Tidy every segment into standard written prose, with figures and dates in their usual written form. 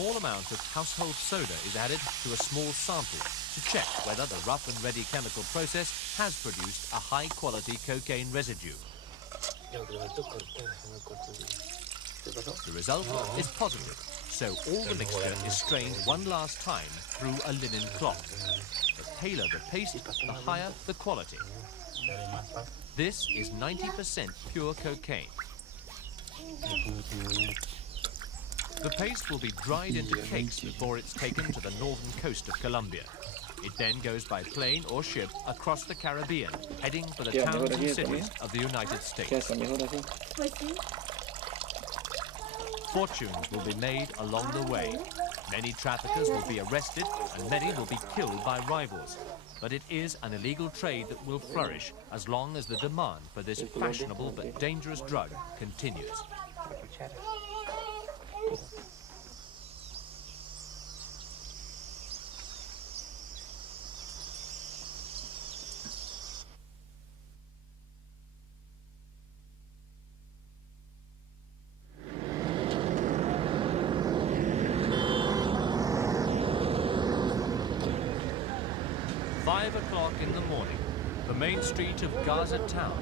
small amount of household soda is added to a small sample to check whether the rough and ready chemical process has produced a high-quality cocaine residue. The result is positive, so all the mixture is strained one last time through a linen cloth. The paler the paste, the higher the quality. This is 90% pure cocaine. The paste will be dried into cakes before it's taken to the northern coast of Colombia. It then goes by plane or ship across the Caribbean, heading for the towns and cities of the United States. Fortunes will be made along the way. Many traffickers will be arrested and many will be killed by rivals. But it is an illegal trade that will flourish as long as the demand for this fashionable but dangerous drug continues. 5 o'clock in the morning, the main street of Gaza town.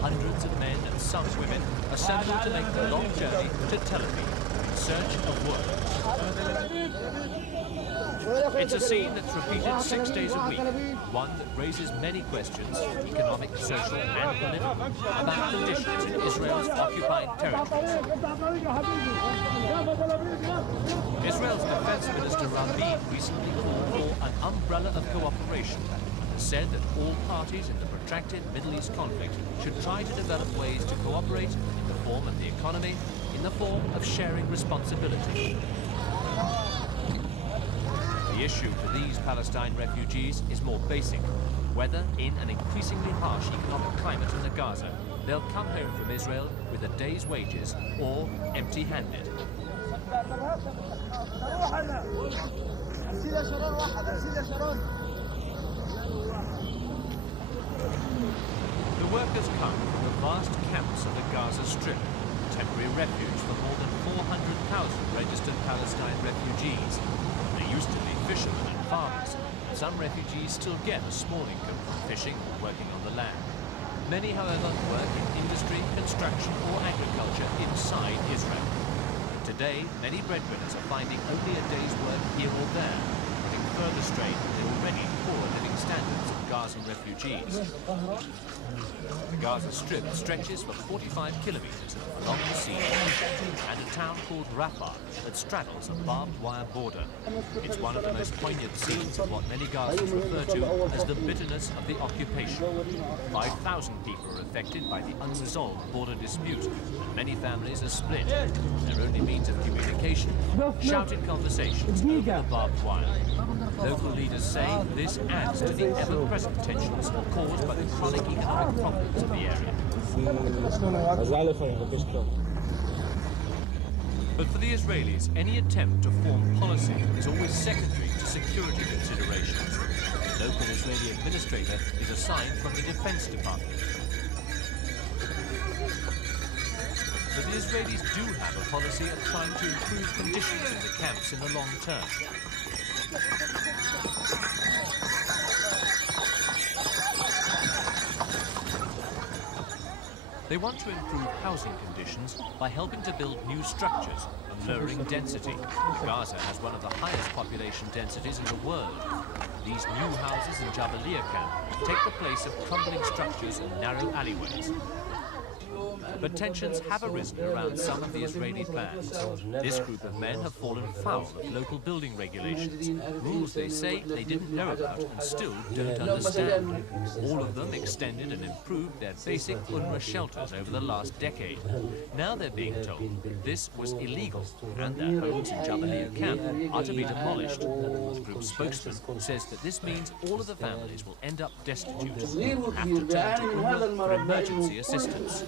Hundreds of men and some women assemble to make the long journey to Tel Aviv in search of work. It's a scene that's repeated 6 days a week, one that raises many questions, economic, social and political, about conditions in Israel's occupied territories. Israel's Defense Minister Ravin recently called for an umbrella of cooperation and said that all parties in the protracted Middle East conflict should try to develop ways to cooperate in the form of the economy, in the form of sharing responsibility. The issue for these Palestine refugees is more basic, whether in an increasingly harsh economic climate in the Gaza, they'll come home from Israel with a day's wages or empty-handed. The workers come from the vast camps of the Gaza Strip, temporary refuge for more than 400,000 registered Palestine refugees. They used to be fishermen and farmers. Some refugees still get a small income from fishing or working on the land. Many, however, work in industry, construction or agriculture inside Israel. Today, many breadwinners are finding only a day's work here or there, putting further strain on the already poor living standards of Gazan refugees. The Gaza Strip stretches for 45 kilometers along the sea and a town called Rafah that straddles a barbed wire border. It's one of the most poignant scenes of what many Gazans refer to as the bitterness of the occupation. 5,000 people are affected by the unresolved border dispute, and many families are split. Their only means of communication, shouted conversations over the barbed wire. Local leaders say this adds to the ever-present tensions caused by the chronic economic problems of the area. But for the Israelis, any attempt to form policy is always secondary to security considerations. The local Israeli administrator is assigned from the Defense Department. But the Israelis do have a policy of trying to improve conditions in the camps in the long term. They want to improve housing conditions by helping to build new structures and lowering density. Gaza has one of the highest population densities in the world. These new houses in Jabalia camp take the place of crumbling structures and narrow alleyways. But tensions have arisen around some of the Israeli plans. This group of men have fallen foul of local building regulations, rules they say they didn't know about and still don't understand. All of them extended and improved their basic UNRWA shelters over the last decade. Now they're being told this was illegal and their homes in Jabalia camp are to be demolished. The group's spokesman says that this means all of the families will end up destitute and have to turn to UNRWA for emergency assistance.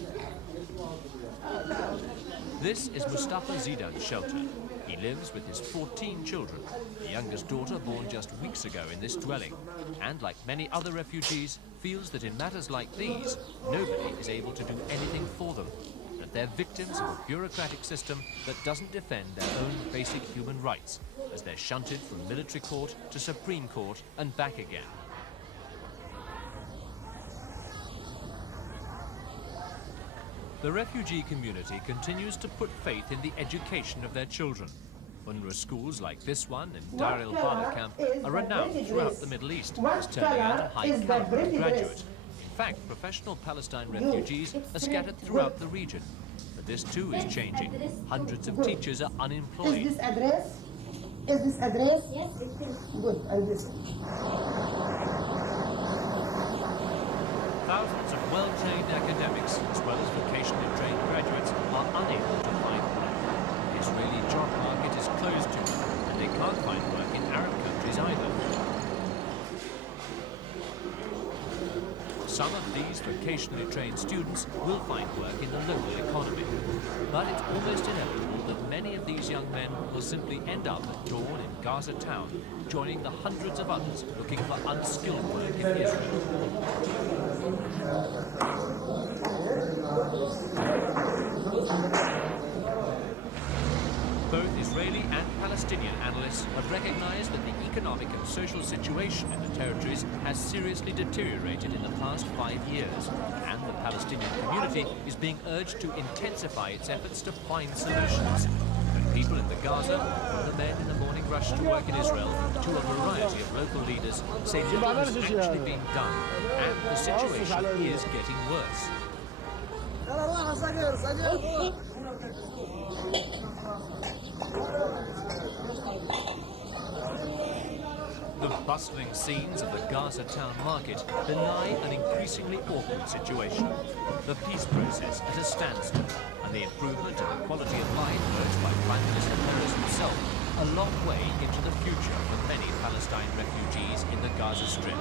This is Mustafa Zidan's shelter. He lives with his 14 children, the youngest daughter born just weeks ago in this dwelling, and like many other refugees, feels that in matters like these, nobody is able to do anything for them, that and they're victims of a bureaucratic system that doesn't defend their own basic human rights, as they're shunted from military court to Supreme Court and back again. The refugee community continues to put faith in the education of their children. UNRWA schools like this one in Dar el Bala camp are renowned throughout the Middle East as turning out a high caliber of graduate. In fact, professional Palestine refugees are scattered throughout the region. But this too is changing. Hundreds of teachers are unemployed. Is this address? Is this address? Yes, it is. Good, I'll listen. Thousands of well-trained academics, as well as vocationally trained graduates, are unable to find work. The Israeli job market is closed to them, and they can't find work in Arab countries either. Some of these vocationally trained students will find work in the local economy, but it's almost inevitable that many of these young men will simply end up at dawn in Gaza town, joining the hundreds of others looking for unskilled work in Israel. Both Israeli and Palestinian analysts have recognized that the economic and social situation in the territories has seriously deteriorated in the past 5 years, and the Palestinian community is being urged to intensify its efforts to find solutions. But people in the Gaza, from the men in the morning rush to work in Israel, to a variety of local leaders, say little has actually been done, and the situation is getting worse. The bustling scenes of the Gaza town market belie an increasingly awkward situation. The peace process at a standstill, and the improvement in the quality of life urged by Prime Minister Peres himself, a long way into the future for many Palestine refugees in the Gaza Strip.